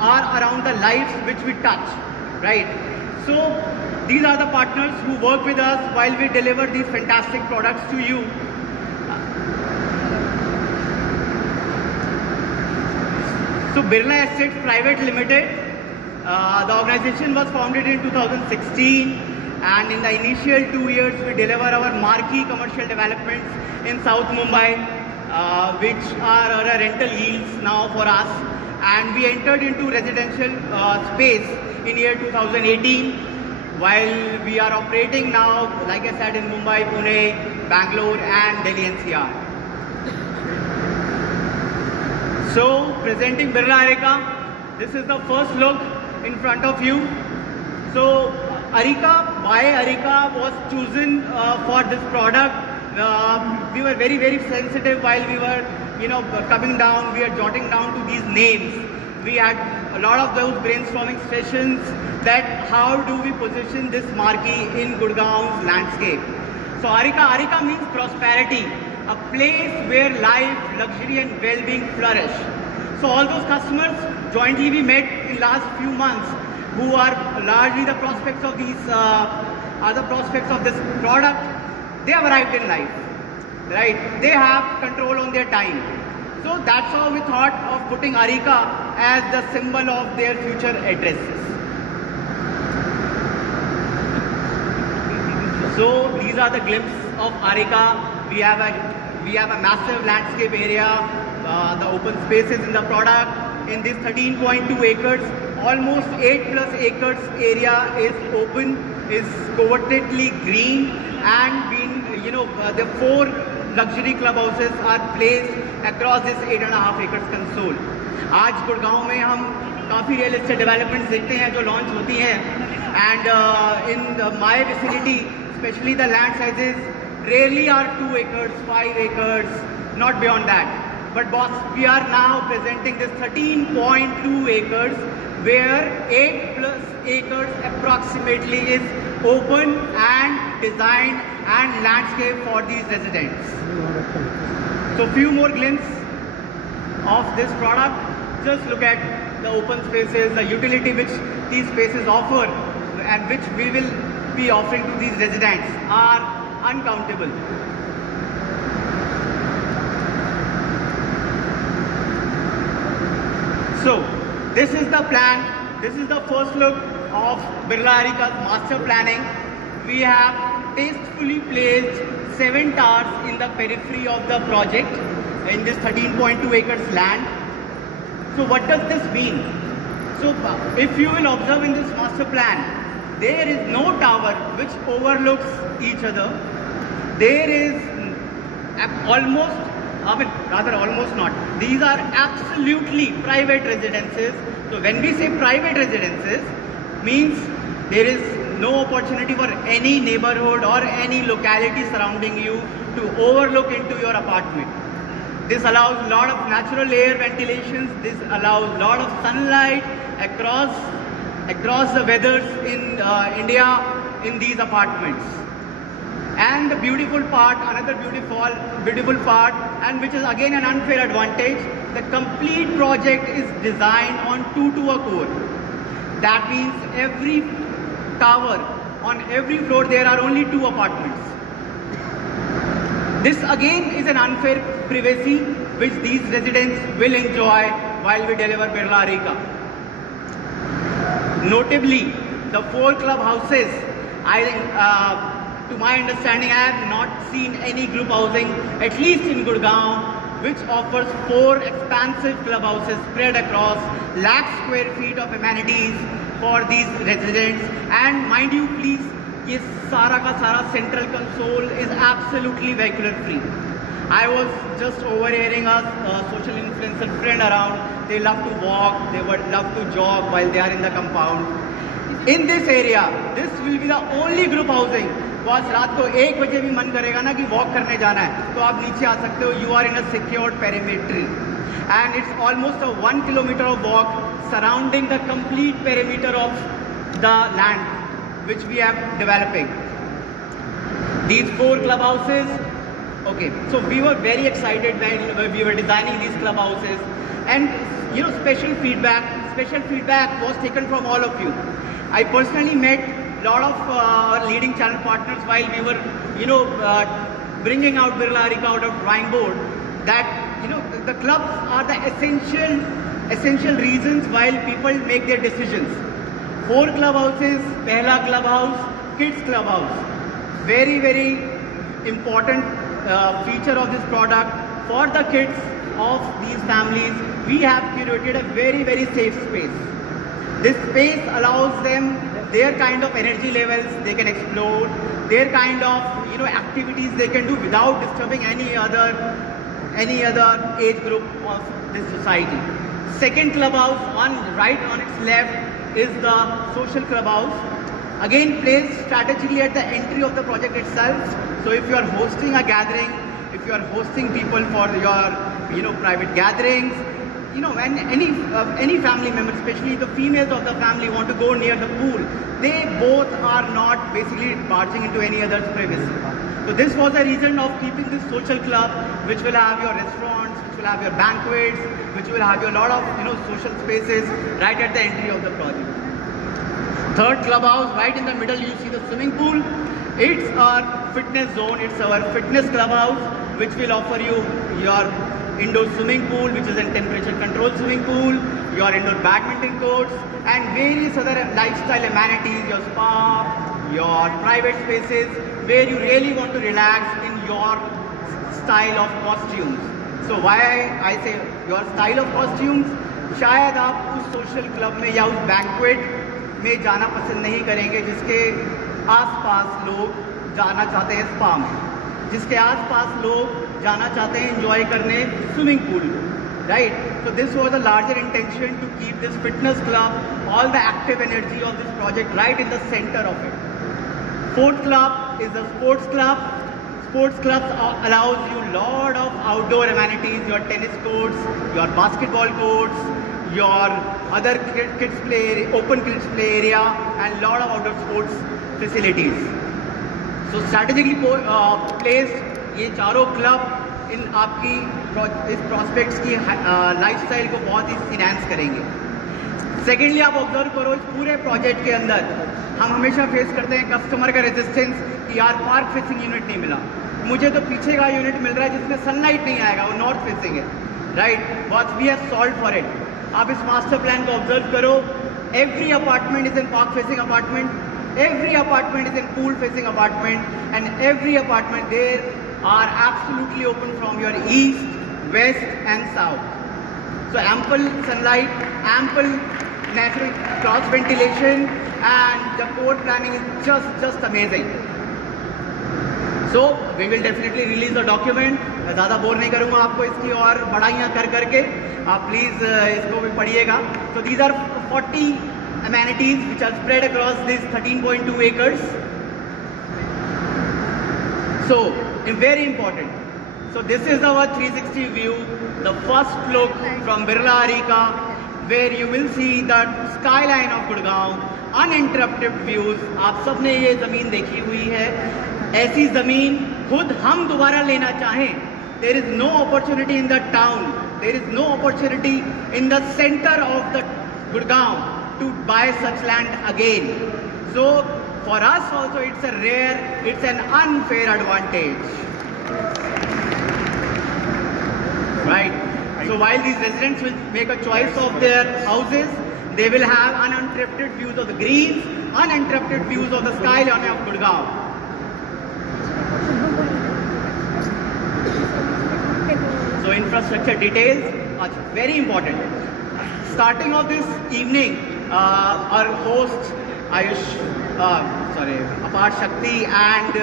are around the lives which we touch, right? So these are the partners who work with us while we deliver these fantastic products to you. So Birla Estates Private Limited, the organization was founded in 2016, and in the initial 2 years we deliver our marquee commercial developments in South Mumbai, which are our rental yields now for us, and we entered into residential space in year 2018, while we are operating now, like I said, in Mumbai, Pune, Bangalore and Delhi NCR. So presenting Birla Arika, this is the first look in front of you. So Arika, why Arika was chosen for this product? We were very sensitive while we were coming down. We are jotting down to these names. We had a lot of those brainstorming sessions that how do we position this marquee in Gurgaon's landscape. So Arika means prosperity, a place where life, luxury and well-being flourish. So all those customers jointly we met in last few months who are largely the prospects of these other prospects of this product, they have arrived in life, right? They have control on their time. So that's how we thought of putting Arika as the symbol of their future addresses. So these are the glimpses of Arika. We have a massive landscape area, the open spaces in the product. In this 13.2 acres, almost 8+ acres area is open, is covertly green, and the 4 luxury clubhouses are placed across this 8.5 acres console. आज गुड़गांव में हम काफ़ी real estate developments देखते हैं जो launch होती हैं, and in my vicinity, especially the land sizes rarely are 2 acres, 5 acres, not beyond that. But boss, we are now presenting this 13.2 acres where 8+ acres approximately is open and designed and landscape for these residents. So few more glimpses of this product. Just look at the open spaces, the utility which these spaces offer and which we will be offering to these residents are uncountable. So this is the plan. This is the first look of Birla Arika's master planning. We have tastefully placed 7 towers in the periphery of the project in this 13.2 acres land. So what does this mean? So if you will observe in this master plan, there is no tower which overlooks each other. There is almost not. These are absolutely private residences. So when we say private residences, means there is no opportunity for any neighborhood or any locality surrounding you to overlook into your apartment. This allows a lot of natural air ventilations. This allows a lot of sunlight across the weathers in India in these apartments. And the beautiful part, another beautiful part, and which is again an unfair advantage, the complete project is designed on 2 to a core. That means every tower, on every floor there are only 2 apartments. This again is an unfair privacy which these residents will enjoy while we deliver Birla Arika. Notably, the 4 clubhouses, to my understanding, I have not seen any group housing, at least in Gurgaon, which offers 4 expansive clubhouses spread across lakh square feet of amenities for these residents. And mind you, please, this Sara ka Sara central console is absolutely vehicular free. I was just overhearing a social influencer friend around. They love to walk, they would love to jog while they are in the compound. In this area, this will be the only group housing. बस रात को 1 बजे भी मन करेगा ना कि walk करने जाना है तो आप नीचे आ सकते हो. You are in a secured perimeter, and it's almost a 1 kilometer of walk surrounding the complete perimeter of the land which we are developing. These 4 clubhouses. Okay, so we were very excited when we were designing these clubhouses, and special feedback special feedback was taken from all of you. I personally met a lot of our leading channel partners while we were, bringing out Birla Arika out of drawing board. That the clubs are the essential reasons while people make their decisions. 4 clubhouses, Pehla clubhouse, kids clubhouse. Very, very important feature of this product for the kids of these families. We have curated a very, very safe space. This space allows them their kind of energy levels they can explore, their kind of activities they can do without disturbing any other age group of this society. Second clubhouse right on its left is the social clubhouse. Again, placed strategically at the entry of the project itself. So if you are hosting a gathering, if you are hosting people for your private gatherings, and any family member, especially the females of the family, want to go near the pool, they both are not basically barging into any other's privacy. So this was a reason of keeping this social club, which will have your restaurants, which will have your banquets, which will have your lot of social spaces right at the entry of the project. Third clubhouse, right in the middle, you see the swimming pool. It's our fitness zone. It's our fitness clubhouse, which will offer you your indoor swimming pool, which is a temperature controlled swimming pool, your indoor badminton courts, and various other lifestyle amenities, your spa, your private spaces, where you really want to relax in your style of costumes. So why I say your style of costumes, शायद आप उस social club में या उस banquet में जाना पसंद नहीं करेंगे जिसके आसपास लोग जाना चाहते हैं स्पा में, जिसके आसपास लोग जाना चाहते हैं एंजॉय करने swimming pool, right? So this was a larger intention to keep this fitness club, all the active energy of this project right in the center of it. Fourth club is the sports club. Sports clubs allows you lot of outdoor amenities, your tennis courts, your basketball courts, your other kids play, open kids play area, and lot of outdoor sports facilities. So strategically placed ये चारों club in आपकी इस prospects की lifestyle को बहुत ही enhance करेंगे. Secondly, आप observe करो इस पूरे प्रोजेक्ट के अंदर हम हमेशा फेस करते हैं कस्टमर का रेजिस्टेंस कि यार पार्क फेसिंग यूनिट नहीं मिला, मुझे तो पीछे का यूनिट मिल रहा है जिसमें सनलाइट नहीं आएगा, वो नॉर्थ फेसिंग है, right? But we have solve for it. आप इस मास्टर प्लान को ऑब्जर्व करो. Every apartment is in park facing apartment, every apartment is in pool facing apartment, and every apartment there are absolutely open from your east, west and south. So ample sunlight, ample natural cross ventilation, and the core planning is just amazing. So we will definitely release the document. मैं ज़्यादा bore नहीं करूँगा आपको इसकी और बढ़ाइयाँ कर करके, आप प्लीज़ इसको भी पढ़िएगा. So these are 40 amenities which are spread across this 13.2 acres. So very important. So this is our 360 view, the first look from Birla Arika, where you will see the skyline of Gurgaon, uninterrupted views. आप सबने ये ज़मीन देखी हुई है. ऐसी ज़मीन खुद हम दोबारा लेना चाहें, there is no opportunity in the town, there is no opportunity in the center of the Gurgaon to buy such land again. So for us also it's a rare, it's an unfair advantage, right? So while these residents will make a choice of their houses, they will have uninterrupted views of the greens, uninterrupted views of the skyline of Gurgaon. So infrastructure details, very important. Starting of this evening, our host Ayush, Apart Shakti and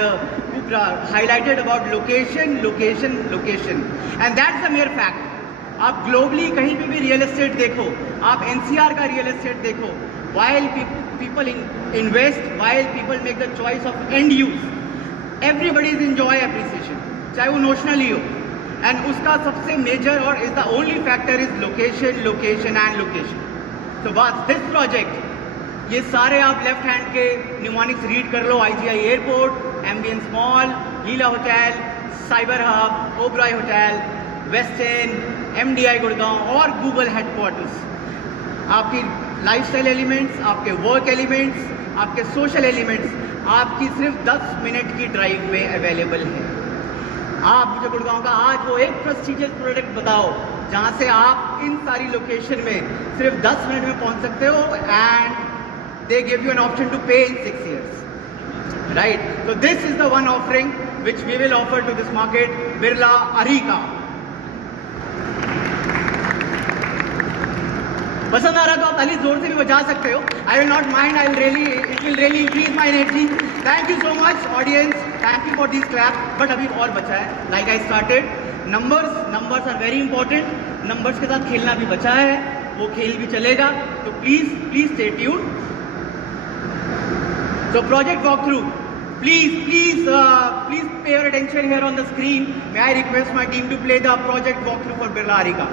Kupra highlighted about location, and that's the mere fact. आप globally कहीं पे भी real estate देखो, आप NCR का real estate देखो, while people invest, while people make the choice of end use, everybody is enjoy appreciation, चाहे वो notional ही हो, and उसका सबसे major और is the only factor is location. So but this project, ये सारे आप लेफ्ट हैंड के न्यूमॉनिक्स रीड कर लो. IGI airport, Ambience mall, Leela hotel, cyber hub, Oberoi hotel, Western, MDI Gurgaon और गूगल हेडक्वार्टर्स. आपकी लाइफस्टाइल एलिमेंट्स, आपके वर्क एलिमेंट्स, आपके सोशल एलिमेंट्स आपकी सिर्फ 10 मिनट की ड्राइव में अवेलेबल है। आप मुझे गुड़गांव का आज वो एक प्रेस्टिजियस प्रोडक्ट बताओ जहाँ से आप इन सारी लोकेशन में सिर्फ 10 मिनट में पहुँच सकते हो, and they give you an option to pay in 6 years, right? So this is the one offering which we will offer to this market, Birla Arika. पसंद आ रहा तो आप ताली जोर से भी बजा सकते हो. I will not mind. It will really increase my energy. Thank you so much, audience. Thank you for these claps. But अभी और बचा है. Like I started, numbers are very important. Numbers के साथ खेलना भी बचा है. वो खेल भी चलेगा. तो please stay tuned. So project walkthrough. Please pay your attention here on the screen. May I request my team to play the project walkthrough for Birla Arika.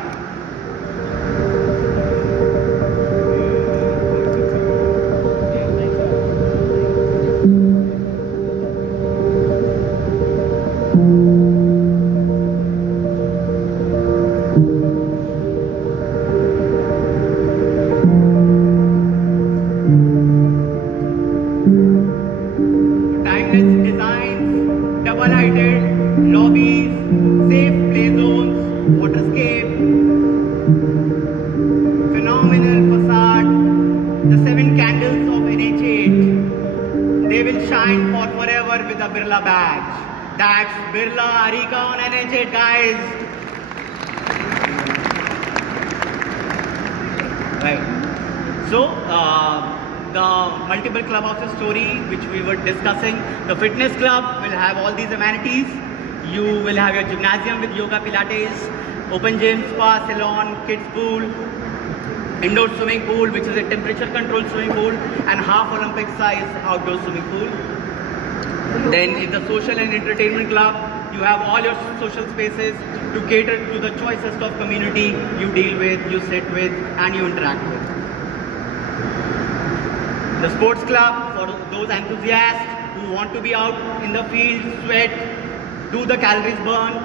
That's Birla Arika on NH8, guys. Right. So, the multiple clubhouses story which we were discussing, the fitness club will have all these amenities. You will have your gymnasium with yoga, pilates, open gym, spa, salon, kids pool, indoor swimming pool which is a temperature controlled swimming pool, and half Olympic size outdoor swimming pool. Then in the social and entertainment club, you have all your social spaces to cater to the choicest of community you deal with, you sit with, and you interact with. The sports club, for those enthusiasts who want to be out in the field, sweat, do the calories burn,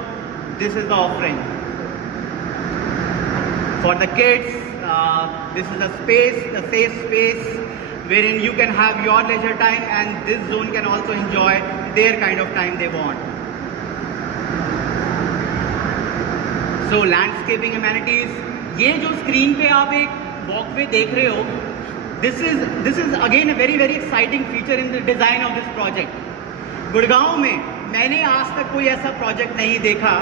this is the offering. For the kids, this is a space, a safe space, wherein you can have your leisure time and this zone can also enjoy their kind of time they want. So landscaping amenities, ये जो screen पे आप एक walkway देख रहे हो, this is again a very exciting feature in the design of this project. Gurgaon में मैंने आज तक कोई ऐसा project नहीं देखा.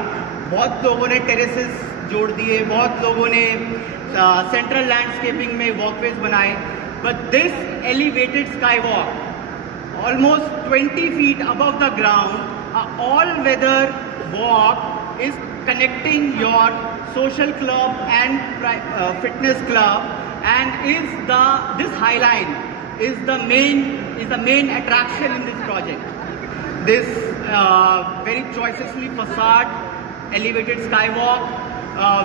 बहुत लोगों ने terraces जोड़ दिए, बहुत लोगों ने central landscaping में walkways बनाए. But this elevated skywalk, almost 20 feet above the ground, an all-weather walk is connecting your social club and fitness club, and this High Line is the main attraction in this project. This very choicely facade elevated skywalk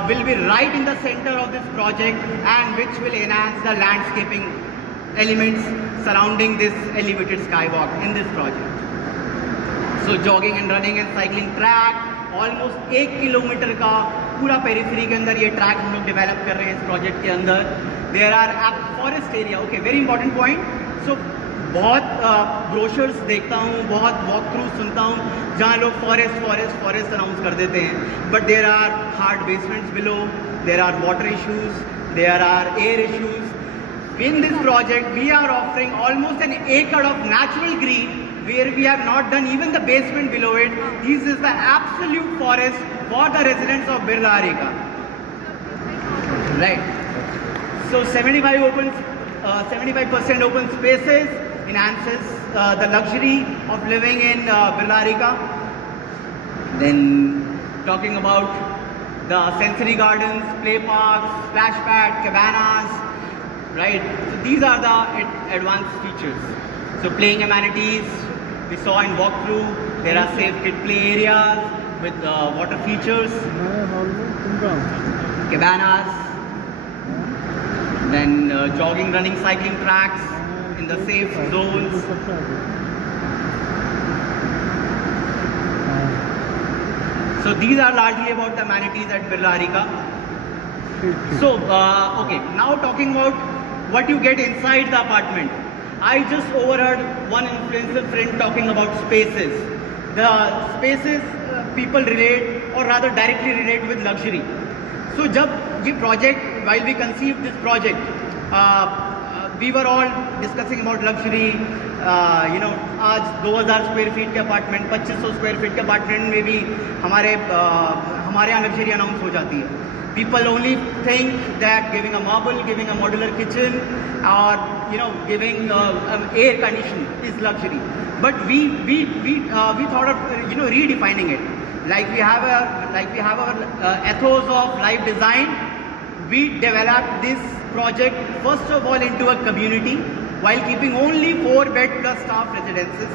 will be right in the center of this project, and which will enhance the landscaping elements surrounding this elevated skywalk in this project. So jogging and running and cycling track, almost 1 kilometre का पूरा periphery के अंदर ये track हम लोग develop कर रहे हैं इस प्रोजेक्ट के अंदर. There are forest area, okay, very important point. So बहुत ब्रोशर्स देखता हूँ, बहुत वॉक थ्रू सुनता हूँ जहाँ लोग फॉरेस्ट अनाउंस कर देते हैं, but there are hard basements below, there are water issues, there are air issues. In this project, we are offering almost an acre of natural green where we have not done even the basement below it. This is the absolute forest for the residents of Birla Arika. Right. So 75% open spaces enhances the luxury of living in Birla Arika. Then talking about the sensory gardens, play parks, splash pad, cabanas. Right, so these are the advanced features. So playing amenities we saw in walkthrough. There are safe kid play areas with water features, cabanas, then jogging, running, cycling tracks in the safe zones. So these are largely about the amenities at Birla Arika. So, okay, now talking about what you get inside the apartment. I just overheard one influencer friend talking about spaces. The spaces people relate, or rather directly relate with luxury. So, while we conceived this project, we were all discussing about luxury. आज 2000 square feet के apartment, 2500 square feet के apartment में भी हमारे यहाँ luxury announce हो जाती है. People only think that giving a marble, giving a modular kitchen, or giving air condition is luxury. But we thought of redefining it. Like we have our ethos of life design. We developed this project first of all into a community while keeping only 4-bed plus staff residences.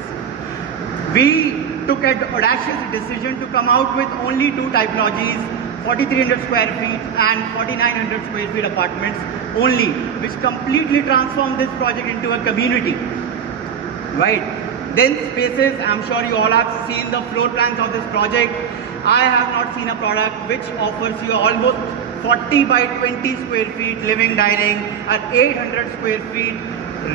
We took an audacious decision to come out with only 2 typologies. 4,300 square feet and 4,900 square feet apartments only, which completely transformed this project into a community. Right? Then spaces, I'm sure you all have seen the floor plans of this project. I have not seen a product which offers you almost 40 by 20 square feet living, dining, and 800 square feet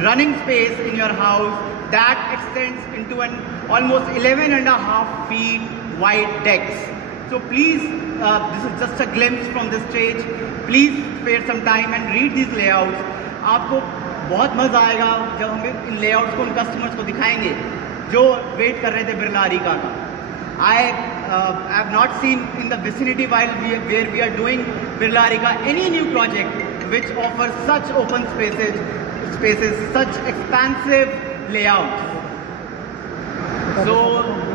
running space in your house that extends into an almost 11.5 feet wide decks. So please, this is just a glimpse from this stage. Please spare some time and read these layouts. आपको बहुत मजा आएगा जब हम इन layouts को उन customers को दिखाएंगे जो वेट कर रहे थे बिरला अरीका का. I have not seen in the vicinity where we are doing Birla Areeka any new project which offers such open spaces, such expansive layouts. So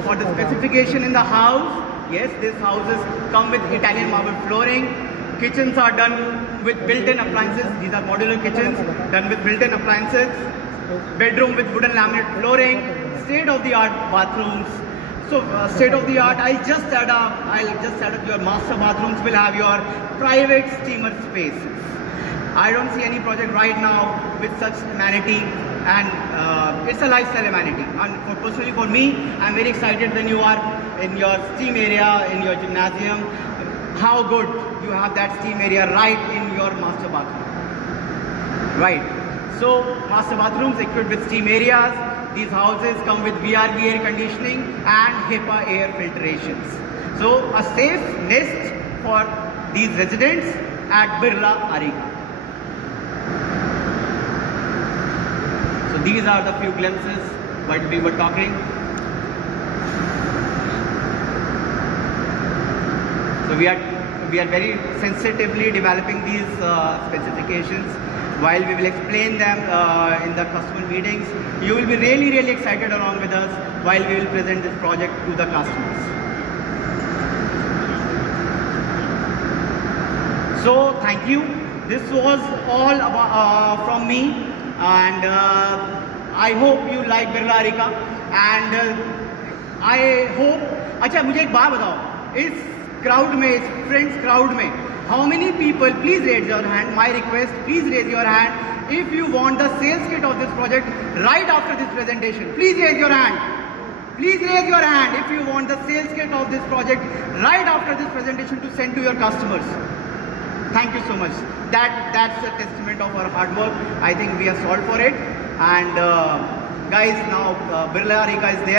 for the specification in the house, yes, these houses come with Italian marble flooring. Kitchens are done with built-in appliances. These are modular kitchens done with built-in appliances. Bedroom with wooden laminate flooring. State-of-the-art bathrooms. So state-of-the-art. I'll just add up your master bathrooms will have your private steamer spaces. I don't see any project right now with such amenity, and it's a lifestyle amenity. And personally for me, I'm very excited when you are in your steam area, in your gymnasium, how good you have that steam area right in your master bathroom. Right. So master bathrooms equipped with steam areas. These houses come with VRV air conditioning and HEPA air filtrations. So a safe nest for these residents at Birla Areeka. So these are the few glimpses what we were talking. So we are very sensitively developing these specifications. While we will explain them in the customer meetings, you will be really excited along with us while we will present this project to the customers. So thank you. This was all about, from me, and I hope you like Birla Areeka. And I hope. अच्छा मुझे एक बात बताओ, इस crowd में, इस friends crowd में, how many people, please raise your hand, my request, please raise your hand if you want the sales kit of this project right after this presentation. Please raise your hand. Please raise your hand if you want the sales kit of this project right after this presentation to send to your customers. Thank you so much. That's a testament of our hard work. I think we have solved for it. And guys, now Birla Areeka is there.